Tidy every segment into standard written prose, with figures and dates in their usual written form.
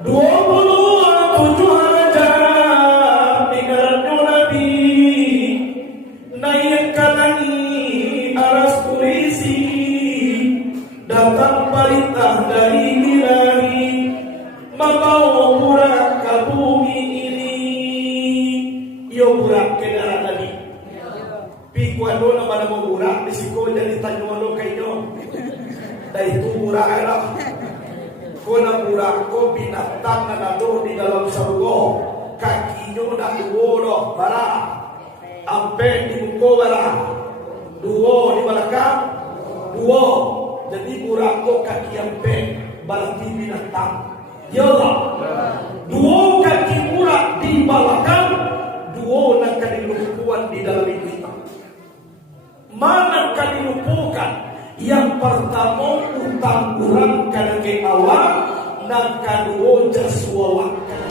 27 jam tinggalnya Nabi naik ke langit aras polisi, datang perintah dari Ilahi membawa burak ke bumi ini. Yo burak ke darah Nabi. Pikuano na ba mo burak di siko jadi tanyo kayo. Dari itu burak era. Kuna burak ko binatang na nado di dalam sarugo. Kakinyo na duo bara. Ampe di muko bara. Duo di belakang. Duo. Jadi burak ko kaki ampe berarti binatang. Ya Allah. Duo kaki burak di belakang. Duo na kanilupuan di dalam kita. Mana kanilupukan? Yang pertama utang kurang kana ke awal, dan kedua jaswa wakil.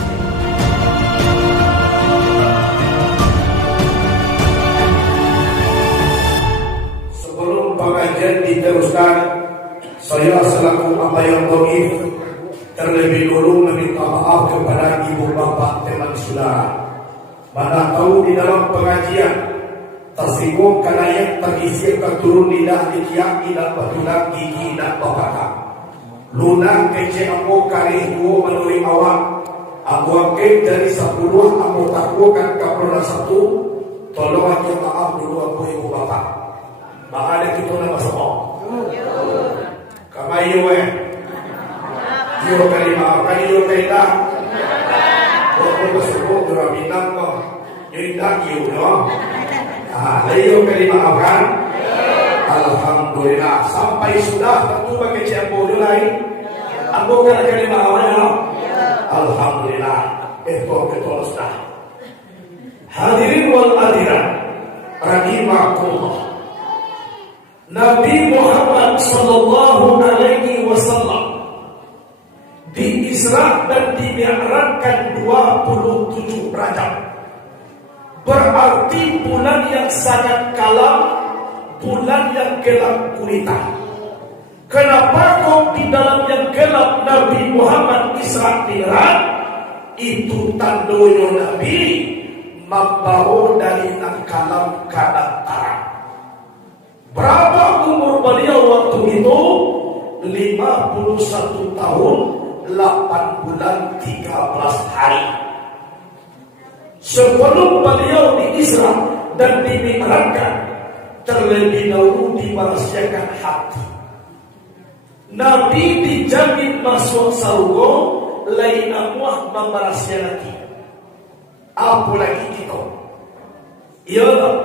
Sebelum pengajian diteruskan, saya selaku apa yang dhaif terlebih dulu meminta maaf kepada ibu bapak teman saudara. Mana tahu di dalam pengajian tersinggung karena yang terisi keturun lidah dikiak tidak betulang gigi dan bakaka lunak kece ambo kari duo menuli awak aku angke dari 10 ambo takwakan kaprona 1 tolong aja maaf dulu aku ibu bapak ada kita nama semua kamayo yo kali maaf kali yo kaita aku bersebut dua bintang kok jadi tak yo no. Ayo dimaafkan. Alhamdulillah sampai sudah tentu pakai ciambo lain. Ambo kan dimaafkan ya. Alhamdulillah. Betul sudah. Hadirin wal hadirat rahimakumullah. Nabi Muhammad sallallahu alaihi wasallam di Isra dan di Mi'rajkan 27 Rajab. Berarti bulan yang sangat kalam, bulan yang gelap gulita. Kenapa kok di dalam yang gelap Nabi Muhammad Isra Mi'raj? Itu tandoyo Nabi membawa dari nang kalam ke terang. Berapa umur beliau waktu itu? 51 tahun 8 bulan 13 hari. Sebelum beliau di Isra dan di Mi'rajkan, terlebih dahulu dimerahsiakan hati. Nabi dijamin masuk surga, lain amuah memerahsiakan hati. Apalagi kita. Ya Allah.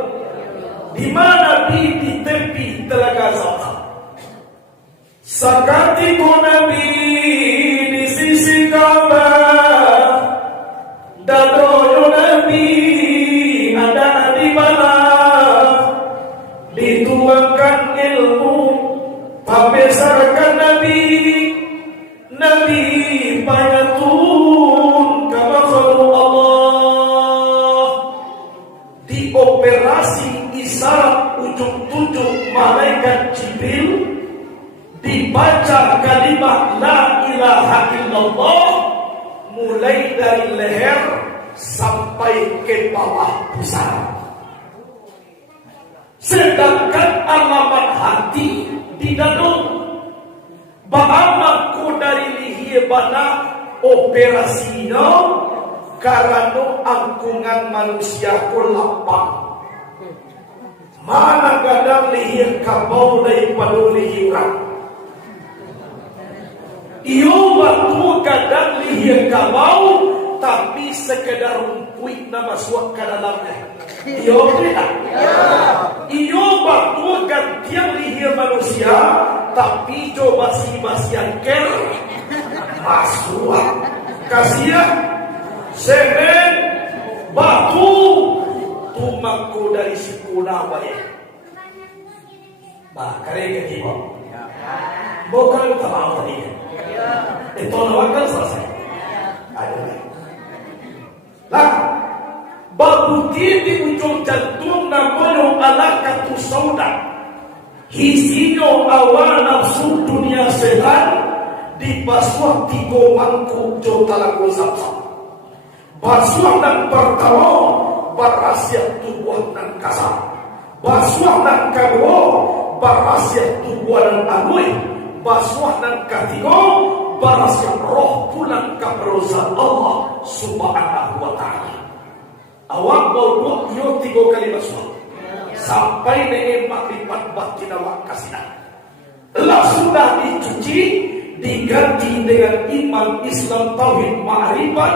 Di mana di tepi telaga Zafar. Sakati ku Nabi di sisi Ka'bah. Dadroyo Nabi ada di mana? Dituangkan ilmu, pembesarkan Nabi. Nabi payatun kama khalu Allah. Dioperasi isyarat ujung-ujung malaikat Jibril, dibaca kalimat la ilaha illallah mulai dari leher sampai ke bawah pusara. Sedangkan alamat hati di dalam ba'amaku dari lihie bana operasinya karena angkungan manusia ku lapang. Mana kadang lihie kabau daripada lihie orang. Iyo waktu kadang lihir kabau, tapi sekedar rumput nama suak ke dalamnya. Iyo tidak? Iyo waktu gantian lihir manusia, tapi coba basi-basian ker masuk. Kasihan semen batu tumakku dari sikuna baik. Bah, kare ke bukan tahu tadi. Itu wakil selesai. Ada. Lah, babuti di ujung jantung namanya alaqatu sauda. Isinya awal nafsu dunia setan di basuh 3 mangkuk jo talago Zamzam. Basuh dan pertama berasia tubuh dan kasar. Basuh dan kedua berasia tubuh dan alui. Basuh dan ketiga berasia roh pulang ke perusahaan Allah Subhanahu wa ta'ala. Awak bawa yo 3 kali basuh sampai dengan makripat batin awak kasih. Telah sudah dicuci, diganti dengan iman, Islam, tauhid, ma'rifat,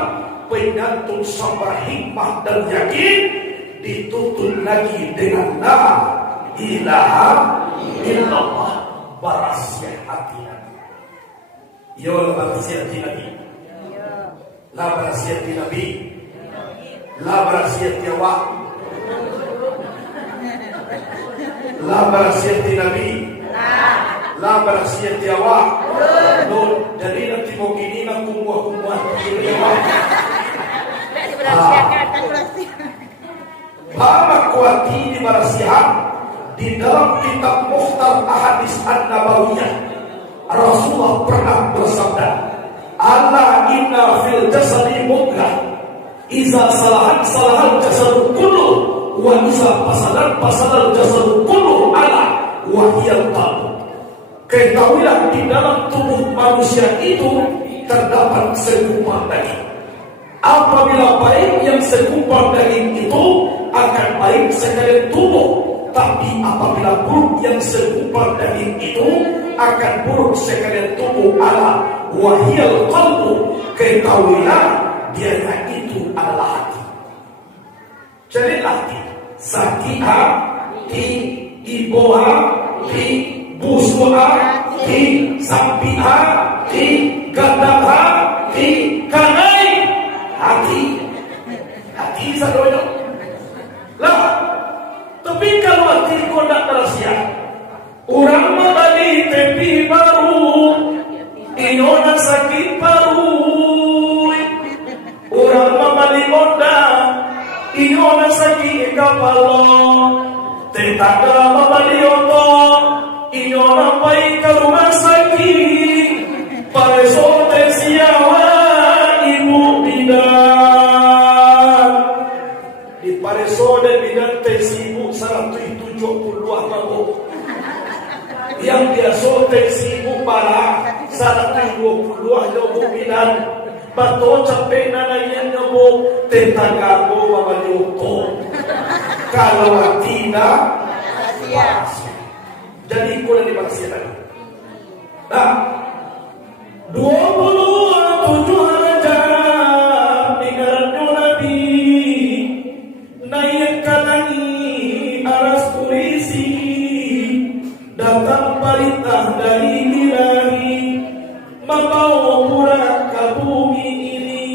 penyantum, sabar, hikmah dan yakin, ditutup lagi dengan la ilaha illallah, berasia hati Nabi. Ya Allah, berasia hati Nabi. La berasia hati Nabi. La berasia hati awak. La berasia hati Nabi. La berasia hati awak. Jadi nanti mau gini nak kumpuah-kumpuah diri awak. Bapak kuati di barasihan di dalam kitab Mukhtar Ahadits An-Nabawiyah, Rasulullah pernah bersabda, "Ala inna fil jasadi mudghah, iza salahat salahal jasadu kullu, wa iza fasadat fasadal jasadu kullu, ala wa hiyal qalb." Ketahuilah di dalam tubuh manusia itu terdapat segumpal daging. Apabila baik yang segumpal daging itu akan baik sekalian tubuh, tapi apabila buruk yang segumpal daging itu akan buruk sekalian tubuh. Ala wahiyal qalbu, ketahuilah dianya itu adalah hati. Jadi hati sakit hati, ibu hati, busuk hati, sampai hati, gadah hati, kanai hati, hati sadoyo lah. Tapi kalau hati kau tak tersia, orang membeli tepi baru, inona sakit baru. Orang membeli Honda, inona sakit kapalo. Tetangga membeli oto, inona pergi ke rumah sakit. Pareso tersiawa ibu bidan. Di Pareso dan bidan tersibu 170 mabuk. Yang dia sotek sibu para 120 nyobo bidan. Bato capek nanayan nyobo tetangga ko mabaliuto. Kalau tidak jadi ko na di maksiatan. Nah, 27 jam ingaranyo Nabi naik kalangi aras polisi, datang perintah dari ilahi, membawa burak ke bumi ini.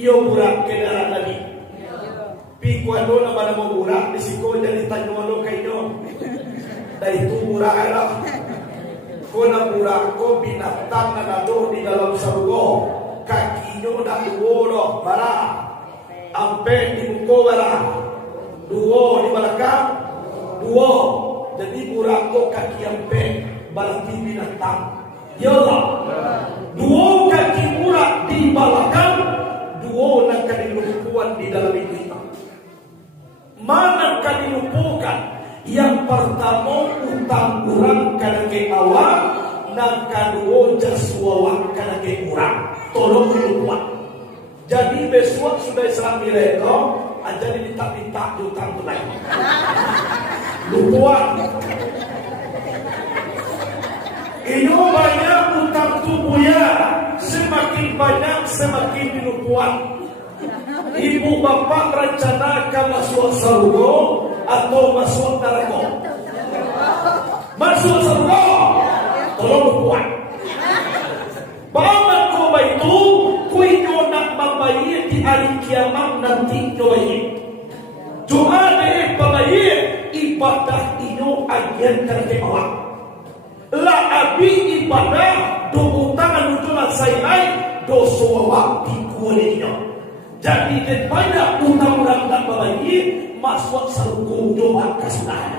Yo burak kendaraan Nabi. Pikuano na ba na mo burak? Disiko jadi tanyuano kayo. Dari itu burak arah. Kuna burak ko binatang na nato di dalam sarugo. Kakiyo na duworo bara. Ampe di muko bara. Duo di balakang. Duo. Jadi burak ko kaki ampe berarti binatang. Ya Allah. Duo kaki burak di balakang. Duo na kadilupuan di dalam kita. Mana kadilupukan? Yang pertama utang kurang karena ke awal, dan kedua jaswawak karena ke kurang. Tolong dilupuan. Jadi besok sudah Islam mireto, aja diminta-minta utang tunai. Lupuan. Ini banyak utang tubuhnya, semakin banyak semakin dilupuan. Ibu bapak rencanakan masuk surga atau masuk neraka? Masuk surga. Tolong buat. Bangun kau itu, kuinyo nak membayar di hari kiamat nanti joy. Doa deh membayar ibadah ino agen terkewa. La abi ibadah do utangan ujulan sayai do sowa di kualinya. Jadi banyak undang-undang tak berlagi masuk serunggung doa kesudahan.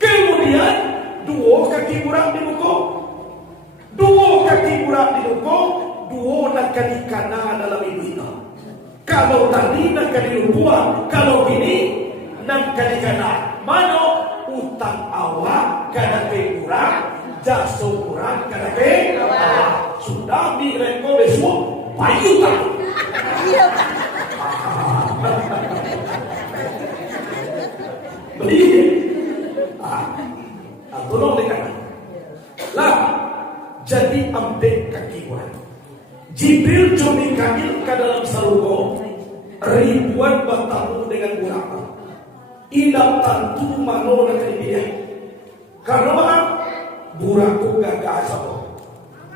Kemudian dua kaki burak di muka, dua kaki burak di muka, dua nak kali kana dalam ibu kita. Kalau tadi nak kali lupa, kalau gini nak kali kana. Mana utang awak kana ke burak, jasa burak kana ke awak. Sudah direkod besok, bayu tak? Iya tak. Beli, tolong dikatakan. Lah, jadi ambil kaki buat. Jibril cumi Mikail ke dalam sarungo, ribuan bertamu dengan buraka. Ilam tentu mano nak dia. Karena buraku gagah sama,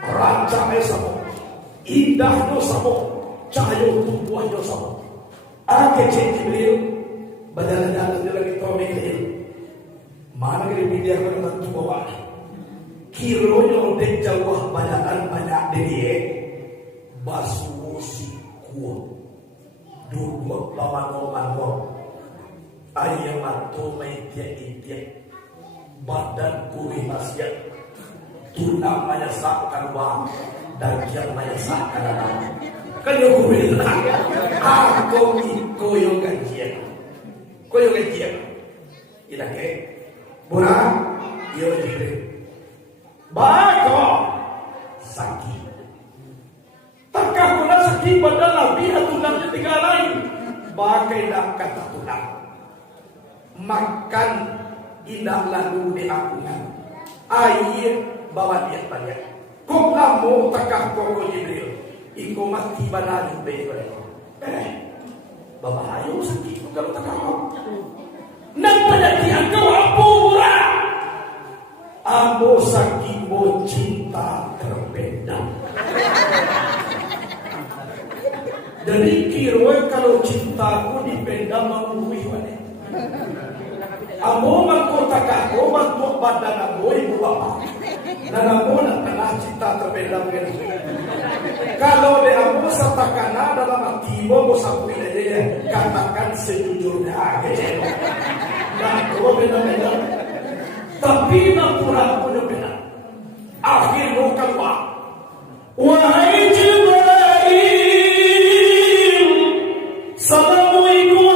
rancang sama, indah no sama, cahaya tumbuh no sama. Akhir Jibril berjalan-jalan dia lagi tahu Mikail. Mana kali dia akan tentu bawa. Kironya dek jauh banyak dia. Basu si kuat. Dua lawan ayam atau media badan kuri masyarakat tulang menyesakkan wang dan yang menyesakkan anak kayu kuri lah aku koyo gajian tidak ke burang yo jire bako sakit takkan guna sakit badan lebih tulangnya tiga lain bagai dah kata tulang makan indah lalu diakungan air bawa dia banyak kok kamu takah koko Jibril iko mati banali bebe bahaya sakit kalau takah nampak dia kau apura amo sakit mo cinta terpendam jadi kira kalau cintaku dipendam mengui wane amo mangkota ko mantuk badan amo ibu bapa dan amo nak kena cinta terpendam dengan kalau dia amo satakana dalam hati mo sapui dia katakan sejujurnya dan ko beda-beda tapi nak pura pun beda akhir lo keluar wahai Jibril salamualaikum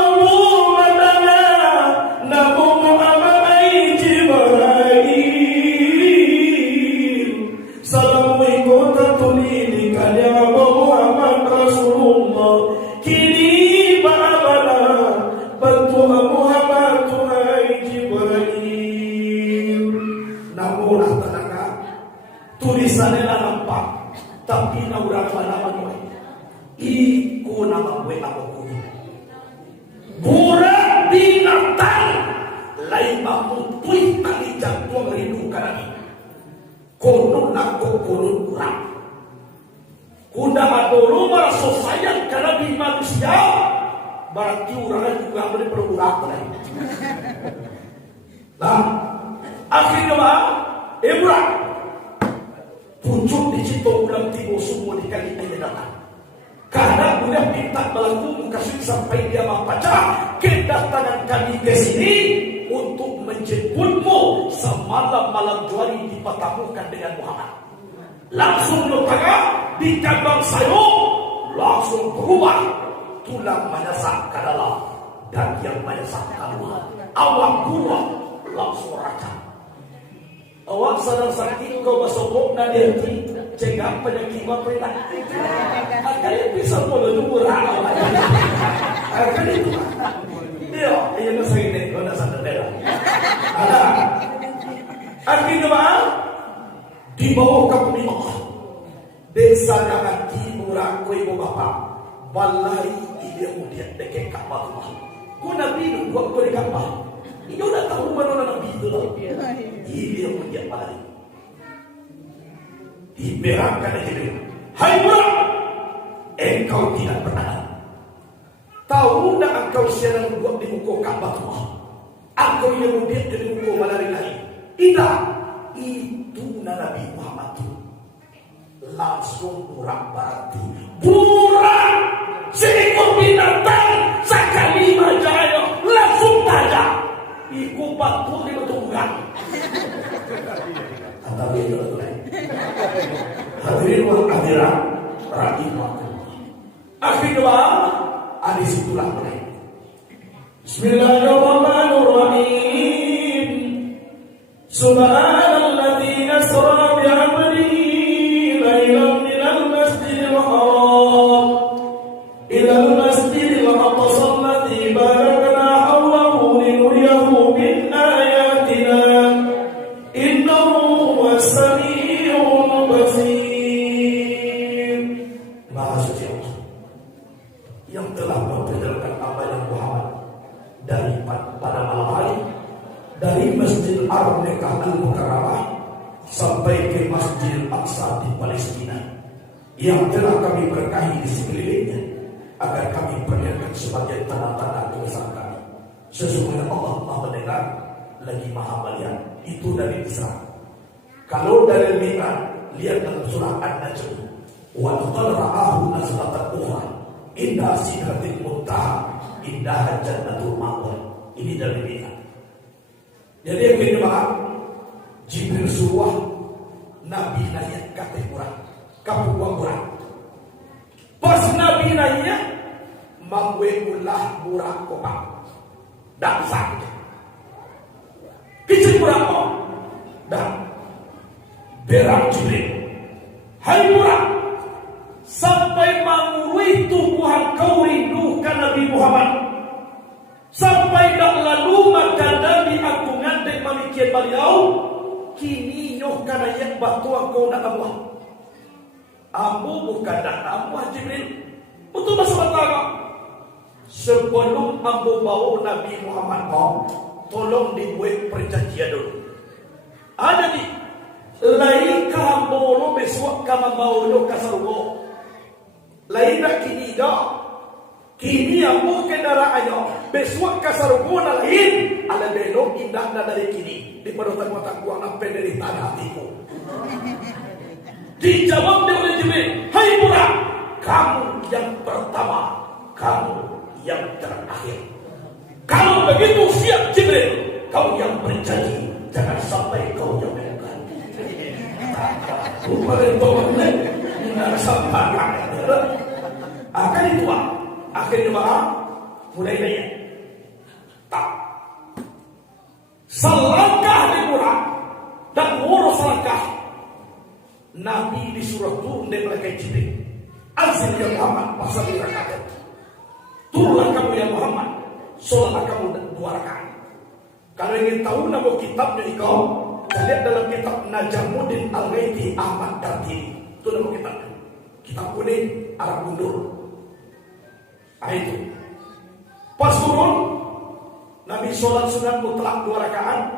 tulisannya nampak tapi na urang malaman mo iko na magwe ako kuno burak binatang lain mamutuy tali jangkong rindu kanami kono nako kono urang kuda madolo maraso sayang kanami manusia berarti urang juga boleh berurak lain nah akhirnya urang pucuk di situ ulang tibo semua dikali dia datang. Karena udah minta melakukan kasih sampai dia membaca kedatangan kami ke sini untuk menjemputmu semalam malam juari dipertemukan dengan Muhammad. Langsung lupakan di kandang sayur langsung berubah tulang menyesak ke dalam dan yang menyesak keluar awak gua langsung raca. Awak sedang sakit kau masuk na dia cegah penyakit apa ini? Akan bisa boleh murah. Akan itu. Dia yang nak sakit kau nak sadar dia. Ada. Akhirnya dibawa ke bumi Allah. Desa jangan timurang kau ibu bapa. Balai dia kemudian dekat Ka'bah. Kau Nabi dua kau di Ka'bah. Dia udah tahu mana Nabi itu lah. Ini yang menjadi balik. Diberangkan aja dulu. Hai Burak, engkau tidak pernah tahu tak engkau siaran buat di muka Ka'bah Allah. Engkau yang mudiat di muka malari lain. Tidak, itu Nabi Muhammad itu. Langsung Burak berarti Burak seekor binatang sekali majaya langsung tajam. Iku batu di betunggang. Kata dia lain. Hadirin wal hadirat rahimakumullah. Akhir doa ada situlah mulai. Bismillahirrahmanirrahim. Subhanalladzi asra bi 'abdihi lailan minal masjidil haram ila al-masjidil aqsa alladzi barakna hawlahu linuriyahu min ayatina innahu huwas samiul basir. Maha suci Allah yang telah memperkenalkan amal Muhammad dari pada malam hari dari Masjidil Haram Mekah Al-Mukarramah sampai ke Masjidil Aqsa di Palestina yang telah kami berkahi di sekelilingnya agar kami perlihatkan sebagai tanda-tanda kebesaran kami. Sesungguhnya Allah Maha mendengar lagi Maha melihat. Itu dari Isra. Kalau dari Mi'raj, lihat dalam surah An-Najm. Wa laqad ra'ahu nazlatan ukhra inda sidratil muntaha indaha jannatul ma'wa. Ini dari Mi'raj. Jadi yang kedua, Jibril suruh Nabi nanya kata kurang, kamu kurang. Pas Nabi nanya, mawulah murah kopang, dak sakit. Kecil murah kok, dak berak Jibril. Hai murah, sampai mengurui tubuhan kau rindukan Nabi Muhammad. Sampai dak lalu maka Nabi aku ngandek mamikian beliau kini nyoh kana yak batuang kau nak Allah ambu bukan dak Allah Jibril betul masalah taga sebelum ambu bawa Nabi Muhammad mau tolong dibuat perjanjian dulu ada di lain kahambolo besok kama baulo kasarugo lain dak kini dak kini ambu kendaraannya besok kasaruguna lain ala belok indahnya dari kini di pedotan mata kuang apa dari tanah hatiku. Dijawab oleh Jibril, hai murah, kamu yang pertama, kamu yang terakhir. Kalau begitu siap Jibril, kau yang berjanji, jangan sampai kau yang bukan. Bukan tokohnya, jangan sampai. Akan itu akhirnya mulai nanya. Tak. Selangkah di murah dan ngurus selangkah. Nabi disuruh turun dari malaikat Jibril. Azil ya Muhammad pasal di rakaat. Turunlah kamu ya Muhammad. Sholatlah kamu 2 rakaat. Kalau ingin tahu nama kitabnya ikau, lihat dalam kitab Najamuddin Al-Ghaiti Ahmad Dartini. Itu nama kitabnya. Kitab kuning Arab mundur. Itu. Pas turun, Nabi sholat sunat mutlak 2 rakaat.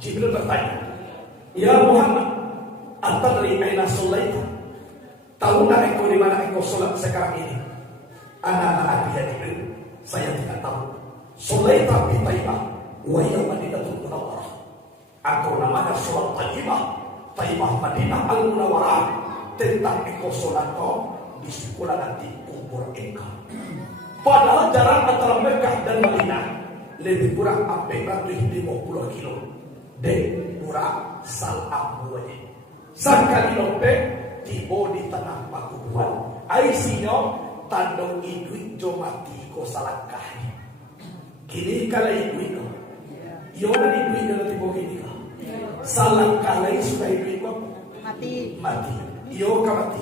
Jibril bertanya, ya Muhammad, atadri aina sholaita? Tahu tak engkau di mana engkau sholat sekarang ini? Anak-anak dia Jibril, saya tidak tahu. Sholaita bi Taibah, wa hiya Madinatul Munawwarah. Engkau namanya sholat Taibah, Taibah Madinah Al-Munawwarah. Tentang engkau sholat kau di sekolah nanti kubur engkau. Padahal jarak antara Mekah dan Madinah lebih kurang 450 kilo. Dan kurang salah buahnya. Sekali lompe tiba di tanah pakubuan. Aisinya tandong iduit jo mati ko salangkah. Kini kala iduit ko. Iyo na iduit na tiba kini ko. Salangkah lagi sudah iduit ko. Mati. Iyo ka mati.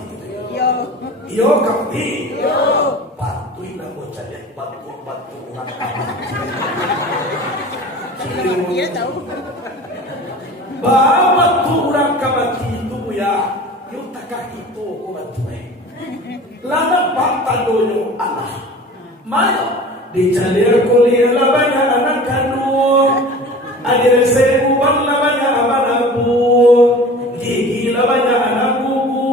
Iyo ka mati. Patuin na mo cari batu orang. Iya tahu. Bawa tu orang kamati itu ya, yuk takah itu ko bantuin. Lana pakta doyo Allah. Mana dicalir kuliah lah banyak anak kandung. Adir sebuang lah banyak anak-anakku. Gigi lah banyak anak bubu.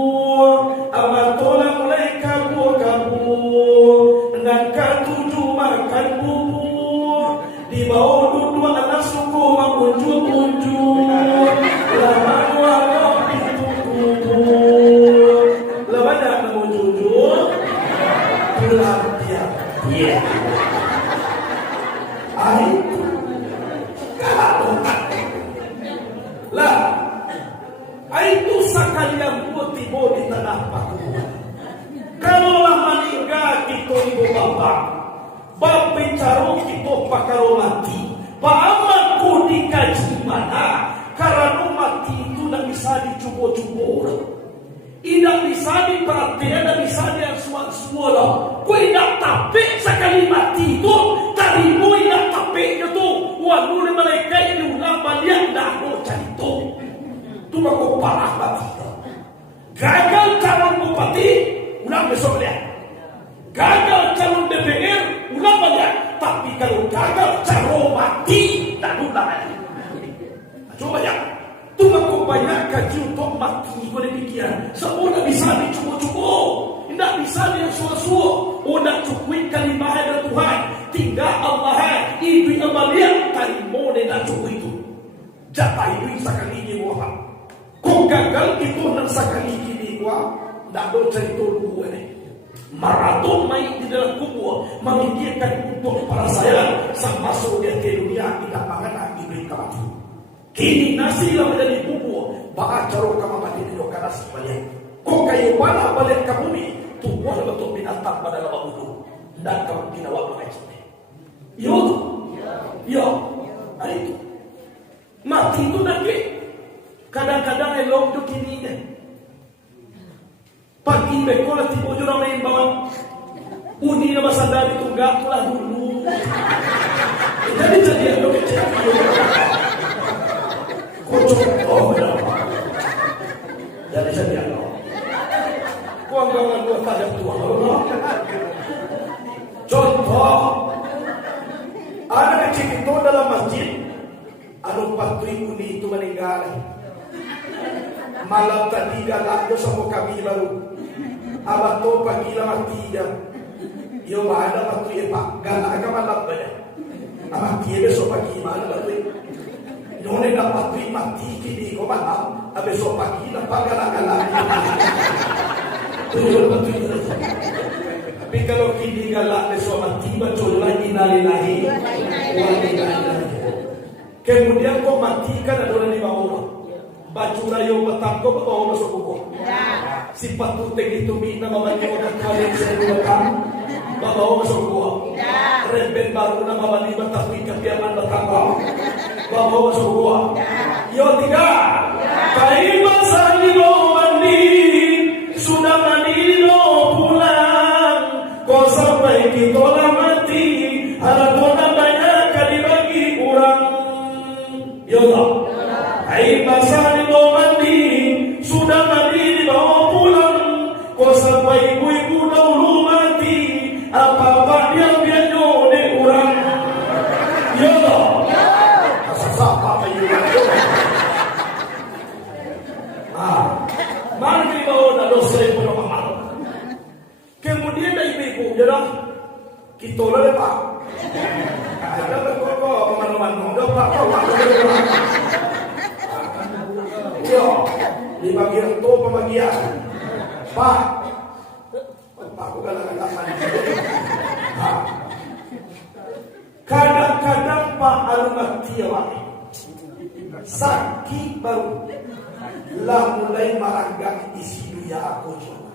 Amat tolak mulai kabu. Dan ketujuh makan bubu. Di bawah dua anak suku mengunjuk-unjuk. Lama dua pintu kubur. Lama dah mengunjuk-unjuk. Pulang tiap. Iya. Ayo. Kalau lah ko pakaro mati. Paaman ko di kaji mana. Karena mati itu tidak bisa dicubo-cubo. Tidak bisa diperhatikan, tidak bisa diasuh-asuh. Kau tidak tapik sekali mati itu. Tarimu tidak tapiknya tu. Walau mereka ini ulang balik dah mau cari tu. Tu aku parah mati. Gagal calon bupati, ulang besok lihat. Gagal calon DPR, ulang balik. Tapi kalau gagal calon mati, tak ulang lagi. Coba ya, tu aku banyak kaji untuk mati. Kau demikian, semua tak bisa dicuba-cuba, tidak bisa diasuh-asuh. Oh nak cukui kalimah dari Tuhan, tinggal Allah. Ibu abadian tadi mau nak cukui itu. Jatah ibu sekali ini wah. Kau gagal itu nak sekali ini wah. Tak ada cerita dua ni. Maraton main di dalam kubur memikirkan untuk para saya sama masuk dia ke dunia tidak mengenal diberi mati. Kini nasi lah menjadi bubur. Baka caro kama mati di doka nasi balik. Kok kayu bala balik ke bumi. Tubuh betul binatang pada lama bulu. Dan kamu tidak waktu macam ni. Yo. Itu. Mati itu nanti. Kadang-kadang elok tu kini ni. Pagi bekola tiba jurang main bawang. Uni nama sadar itu enggak pula dulu. Jadi elok kecil. Contoh jadi saya kuang gangan dua tajam tua. Contoh anak kecil itu dalam masjid anu patri uni itu meninggal. Malam tadi galak do sama kami baru. Abah to pagi lah mati dia. Yo ada patri pak galak ke malam banyak. Abah dia besok pagi mana patri. None dapat mati kini kau malam, besok pagi dapat galak-galak. Betul. Tapi kalau kini galak besok mati betul lagi nari. Kemudian kau matikan ada orang di bawah. Baju rayo petang kau bawa masuk buku. Sifat tutek itu mina mamanya orang kalian saya bukan. Bawa masuk buku. Reben baru nama bani bertakwi kepiaman bertanggung. Bawa masuk gua. Yo tiga. Kai masa di mandi sudah mandi lo pulang. Kau sampai kita mati. Ada kona banyak kali bagi kurang. Yo tak. Kai masa di mandi sudah mandi bawa pulang. Kau sampai ibu-ibu dahulu mati. Apa-apa dia biarnya de kurang. Yo tak. Mana kita bawa nak dosa yang pernah malu. Kemudian dari ibu jadi kita lah pak. Ada berkoko pemandu dapat pak. Yo, di bagian tu pembagian pak. Pak aku galak-galak mandi. Kadang-kadang pak alumati awak sakit baru lah mulai maranggang isi dunia aku coba.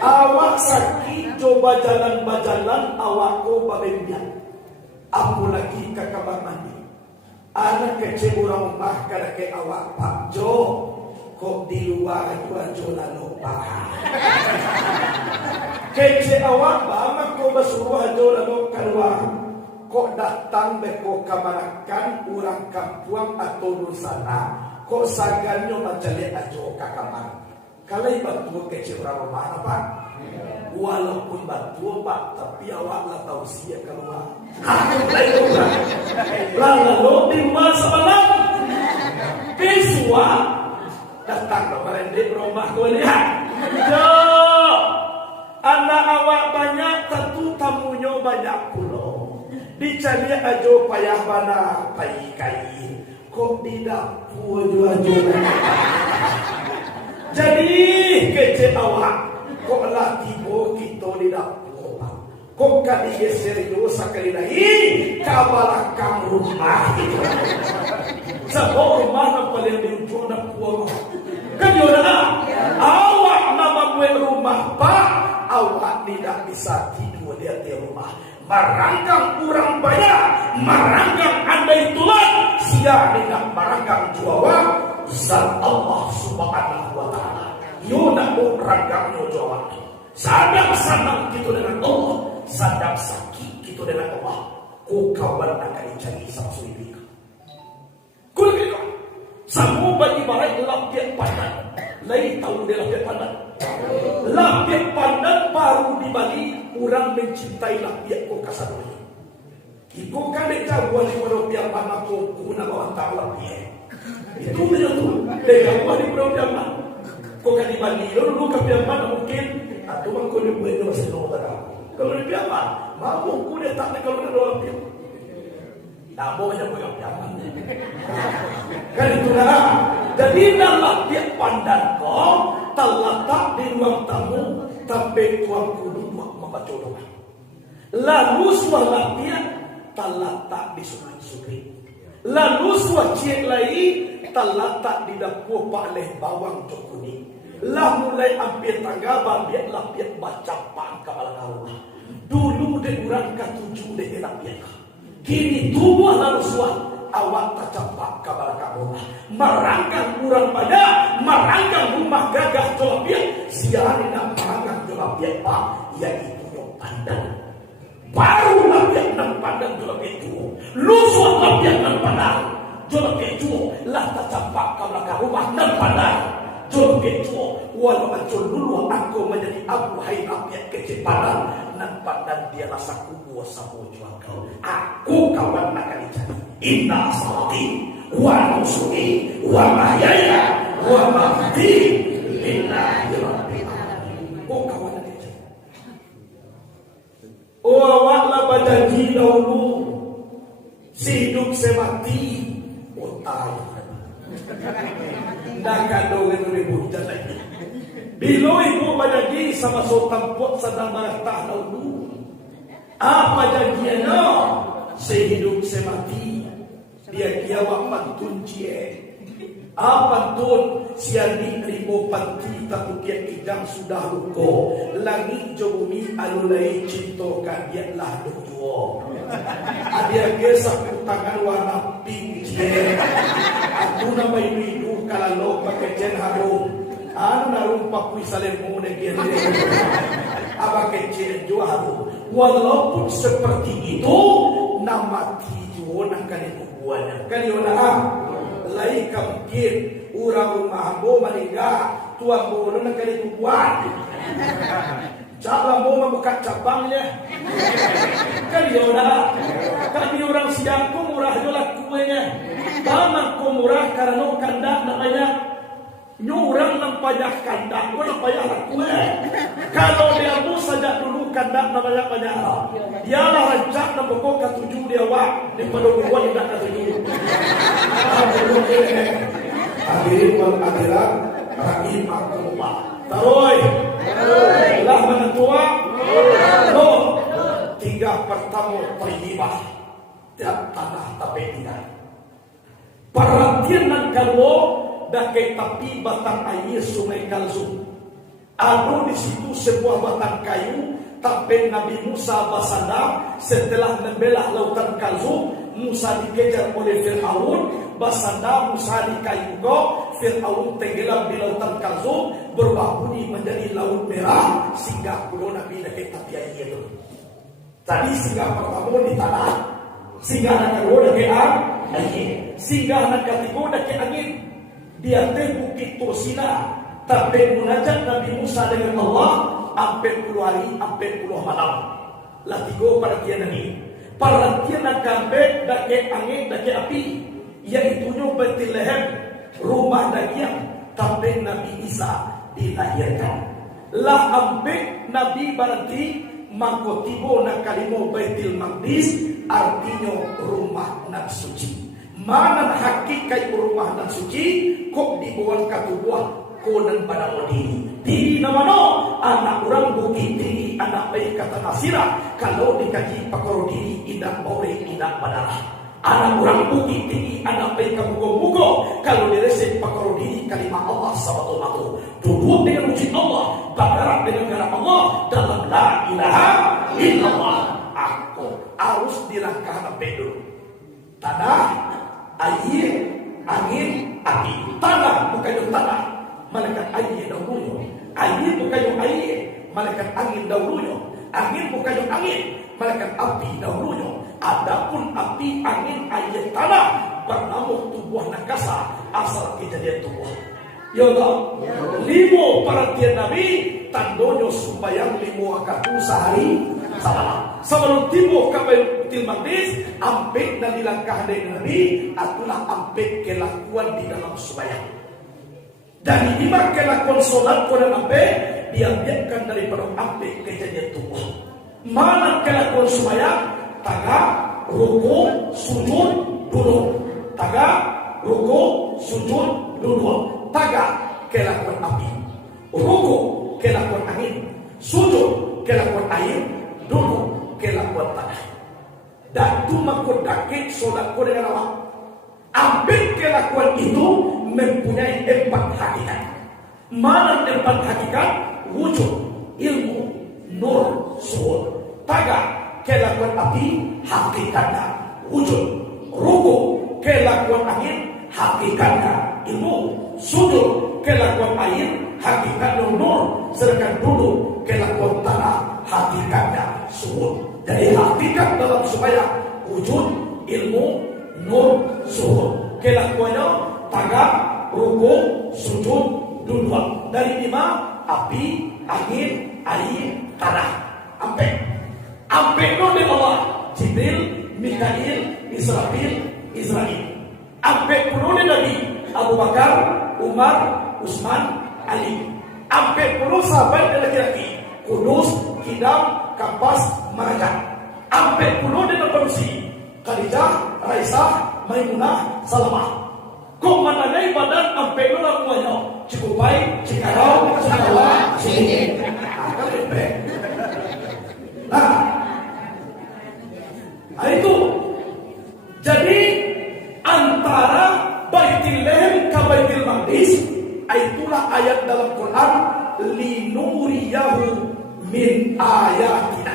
Awak sakit coba jalan-jalan awak ko babembian. Aku lagi ke kamar mandi. Anak kecil orang rumah kada ke awak Pak Jo. Kok di luar itu aja lupa. Kecil awak bamak ko basuruh aja lalu keluar. Kok datang beko kamarakan orang kapuang atau dusana. Kok saganyo macale ajo ka kamar. Kalau batu kecil orang mana pak? Walaupun batu pak, tapi awak lah tahu sia keluar. Lalu di rumah semalam, Pesua datang ke merendek rumah kau lihat. Jo, anak awak banyak, tentu tamunya banyak pulau. Dicari ajo payah mana, kai. Kok di dapur jual-jual. Jadi kecil awak. Kok lah tiba kita di dapur. Kok kali serius sekali lagi. Kabalakang rumah itu. Sebab rumah yang paling di ujung dapur. Kan yaudah. Awak nama gue rumah pak. Awak tidak bisa tidur dia di rumah. Maranggang kurang banyak, maranggang andai tulang, sia dengan maranggang juawa, zat Allah subhanahu wa ta'ala. Yo nak ranggang yo juawa. Sadap senang kita dengan Allah, sadap sakit kita dengan Allah. Ku kawan akan dicari sama suami. Ku lagi kau. Semua bagi barai lapis pandan. Lain tahu dia lapis pandan. Lapis pandan baru di Bali orang mencintai lapis ko kasadoi. Iko kan dekat buat Eropia mana ko kuna bawa tahu lapis. Itu dia tu. Dekat buat Eropia mana. Ko kan di Bali lu kapia mana mungkin atau mangko di buat masih nota kau. Kalau di apa? Mampu ku dia tak kalau ada lapis. Tak boleh yang jangan. Kan itu lah. Jadi dalam dia pandang kau terletak di ruang tamu sampai tuan kudu membaca doa. Lalu suara dia terletak di sungai-sungai. Lalu suara cik lain terletak di dapur Pak Leh bawang cokuni. Lah mulai ambil tangga biar lapis baca pangkal kau. Dulu dia orang ketujuh dia lapis. Kini tubuh lalu suat awak tak campak kabar kamu. Merangkang kurang banyak, merangkang rumah gagah jolapia. Siari nak merangkang jolapia pak, yaitu yang pandang. Baru lapia nak pandang jolapia itu. Lu suat lapia nak pandang jolapia itu. Lah tak campak kabar kamu nak pandang jolapia itu. Walau acul dulu aku menjadi abu hai lapia kecil pandang. Nak pandang dia rasa kubu sabu jual kau. Aku kawan akan dicari. Inna salati wa nusuki wa mahyaya wa mamati lillahi rabbil alamin. Oh kawan akan dicari. Oh awaklah berjanji dahulu si hidup semati. Oh tahu. Dah kandung itu dibuat lagi. Bila ibu berjanji sama sultan pot sedang bertah dahulu. Apa janjinya? Sehidup semati. Dia kiawak pantun cie. Apa pantun siani ribu panti takukian idam sudah luko. Langit jo bumi alulai cintokan dia lah dojo. Dia gesah tangan warna pink cie. Aku nama ibu kalau pakai jen harum. Anu narum pakui salemu negian. Apa kecil jua harum. Walaupun seperti itu nama tijuan akan dibuatnya. Kalian lain kamkir orang rumah bo meninggal tuan bo nak kali dibuat. Jangan bo membuka cabangnya. Kalian kami orang siang ko murah jola kuenya. Taman ko murah karena kandak namanya. Nyurang nampayah kandak, ko nampayah kue. Kalau dia bu saja dulu kandak namanya banyak. Dialah rancak na pokok ketujuh dia wak di peduluan tidak ketujuh. Hadirin wal hadirat rahimakumullah. Taroy. Lah menentua. Lo tiga pertama terhibah dan tanah tapi tidak. Perhatian nan kalau dakai tapi batang air sungai Kalsum. Anu di situ sebuah batang kayu tapi Nabi Musa bersandar setelah membelah lautan Kalsum. Musa dikejar oleh Fir'aun, bersandar Musa di kayu go. Fir'aun tenggelam di lautan Kalsum, berubah bunyi menjadi laut merah sehingga pulau Nabi dakai tapi air itu. Tadi singgah pertama di tanah, singgah nak kedua dakai air, singgah nak ketiga dakai angin. Dia teh bukit Tursina, tapi munajat Nabi Musa dengan Allah sampai 10 hari, sampai 10 malam. Lah tiga perhatian ini. Perhatian nak sampai dake angin, dake api, yaitu Bethlehem, rumah daging, tapi Nabi Isa dilahirkan. Lah sampai Nabi berarti mangkotibo nak kalimo Baitul Maqdis, artinya rumah nan suci. Mana hakikat rumah dan suci kok dibuat katubuah konan pada diri. Diri nama no anak orang bukit diri anak baik kata nasira kalau dikaji pakor diri indah boleh indah pada anak orang bukit diri anak baik kamugo kalau diresep pakor diri kalimat Allah sabato matu duduk dengan uji Allah bergerak dengan gerak Allah dalam la ilaha illallah. Aku harus dilangkah sampai dulu. Tanah, air, angin, api. Tanah bukan yang tanah, malaikat air dahulunya. Air bukan yang air, malaikat angin dahulunya. Angin bukan yang angin, malaikat api dahulunya. Adapun api, angin, air, tanah bernama tubuh nakasa asal kejadian tubuh. Ya Allah, limo perhatian Nabi tandonyo sembayang limo akatu sehari salah. Sebelum tibo ke Baitul Maqdis, ampek dan dilangkah dari Nabi atulah ampek kelakuan di dalam sembayang. Dari lima kelakuan solat pada ampek diambilkan daripada ampek kejadian tubuh. Mana kelakuan sembayang? Tagak, ruku, sujud, duduk. Tagak, ruku, sujud, duduk. Tagak kelakuan api, ruku kelakuan angin, sujud kelakuan air, duduk kelakuan tanah. Dan tu makut dakik solatku dengan Allah. Ambil kelakuan itu mempunyai 4 hakikat. Mana 4 hakikat? Wujud, ilmu, nur, suhud. Tagak kelakuan api, hakikatnya wujud. Ruku kelakuan angin, hakikatnya ilmu. Sujud kelakuan air, hakikatnya nur. Sedangkan duduk kelakuan tanah, hakikatnya suhud. Jadi hakikat dalam sembahyang wujud, ilmu, nur, suhud. Kelakuannya tagak, ruku, sujud, duduk. Dari 5: api, angin, air, tanah. Ampek no dari Allah, Jibril, Mikail, Israfil, Israel. Ampek no dari Nabi Abu Bakar, Umar, Utsman, Ali. Ampek no sahabat dan laki-laki Kudus, Kidam, Kapas, Marajan. Ampek no dari Nabi Khadijah, Raisah, Maimunah, Salamah. Kung mananay badan ampek no lakuannya Cikupay, Cikarau, Cikawa, Sini. Akan ampek. Nah, itu. Jadi antara Baitul Lahm ke Baitul Maqdis, itulah ayat dalam Quran, linuriyahu min ayatina,